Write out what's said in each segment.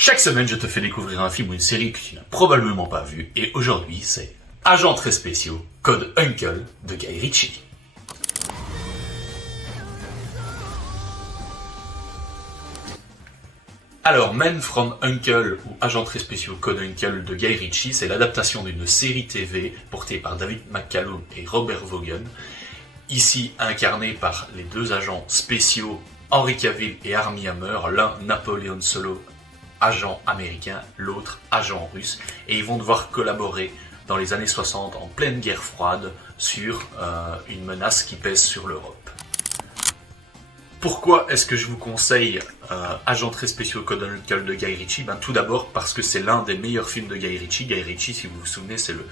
Chaque semaine, je te fais découvrir un film ou une série que tu n'as probablement pas vu, et aujourd'hui, c'est Agents très spéciaux, Code Uncle de Guy Ritchie. Alors, Men from Uncle ou Agents très spéciaux Code Uncle de Guy Ritchie, c'est l'adaptation d'une série TV portée par David McCallum et Robert Vaughan, ici incarné par les deux agents spéciaux Henry Cavill et Armie Hammer, l'un Napoléon Solo, agent américain, l'autre agent russe, et ils vont devoir collaborer dans les années 60 en pleine guerre froide sur une menace qui pèse sur l'Europe. Pourquoi est-ce que je vous conseille Agents très spéciaux Code Uncle de Guy Ritchie? Tout d'abord parce que c'est l'un des meilleurs films de Guy Ritchie. Guy Ritchie, si vous vous souvenez, c'est le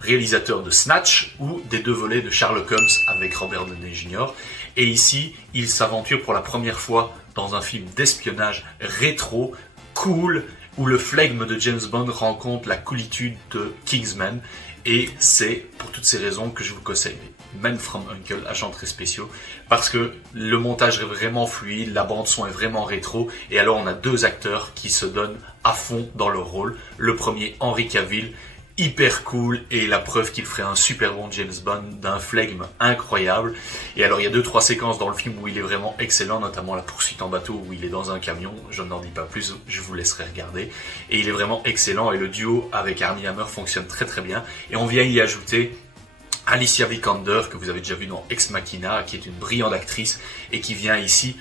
réalisateur de Snatch ou des deux volets de Sherlock Holmes avec Robert Downey Jr. Et ici, il s'aventure pour la première fois dans un film d'espionnage rétro, cool, où le flegme de James Bond rencontre la coolitude de Kingsman. Et c'est pour toutes ces raisons que je vous conseille Men from Uncle, Agents très spéciaux, parce que le montage est vraiment fluide, la bande son est vraiment rétro, et alors on a deux acteurs qui se donnent à fond dans leur rôle. Le premier, Henry Cavill, hyper cool, et la preuve qu'il ferait un super bon James Bond d'un flegme incroyable. Et alors il y a 2-3 séquences dans le film où il est vraiment excellent, notamment la poursuite en bateau où il est dans un camion. Je n'en dis pas plus, je vous laisserai regarder. Et il est vraiment excellent, et le duo avec Armie Hammer fonctionne très très bien. Et on vient y ajouter Alicia Vikander, que vous avez déjà vu dans Ex Machina, qui est une brillante actrice et qui vient ici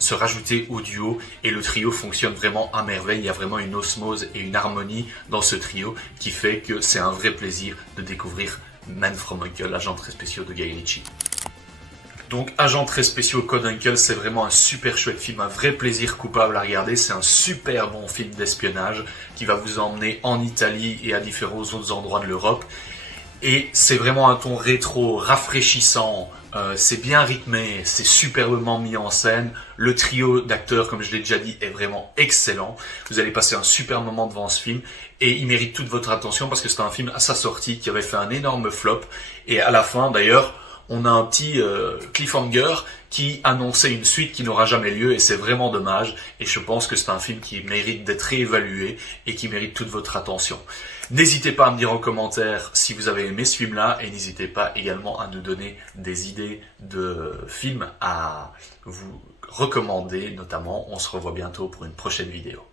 se rajouter au duo, et le trio fonctionne vraiment à merveille. Il y a vraiment une osmose et une harmonie dans ce trio qui fait que c'est un vrai plaisir de découvrir Men from Uncle, Agents très spéciaux de Guy Ritchie. Donc Agents très spéciaux Code Uncle, c'est vraiment un super chouette film, un vrai plaisir coupable à regarder. C'est un super bon film d'espionnage qui va vous emmener en Italie et à différents autres endroits de l'Europe. Et c'est vraiment un ton rétro, rafraîchissant, c'est bien rythmé, c'est superbement mis en scène. Le trio d'acteurs, comme je l'ai déjà dit, est vraiment excellent. Vous allez passer un super moment devant ce film, et il mérite toute votre attention parce que c'est un film à sa sortie qui avait fait un énorme flop. Et à la fin, d'ailleurs, on a un petit cliffhanger qui annonçait une suite qui n'aura jamais lieu, et c'est vraiment dommage. Et je pense que c'est un film qui mérite d'être réévalué et qui mérite toute votre attention. N'hésitez pas à me dire en commentaire si vous avez aimé ce film-là, et n'hésitez pas également à nous donner des idées de films à vous recommander notamment. On se revoit bientôt pour une prochaine vidéo.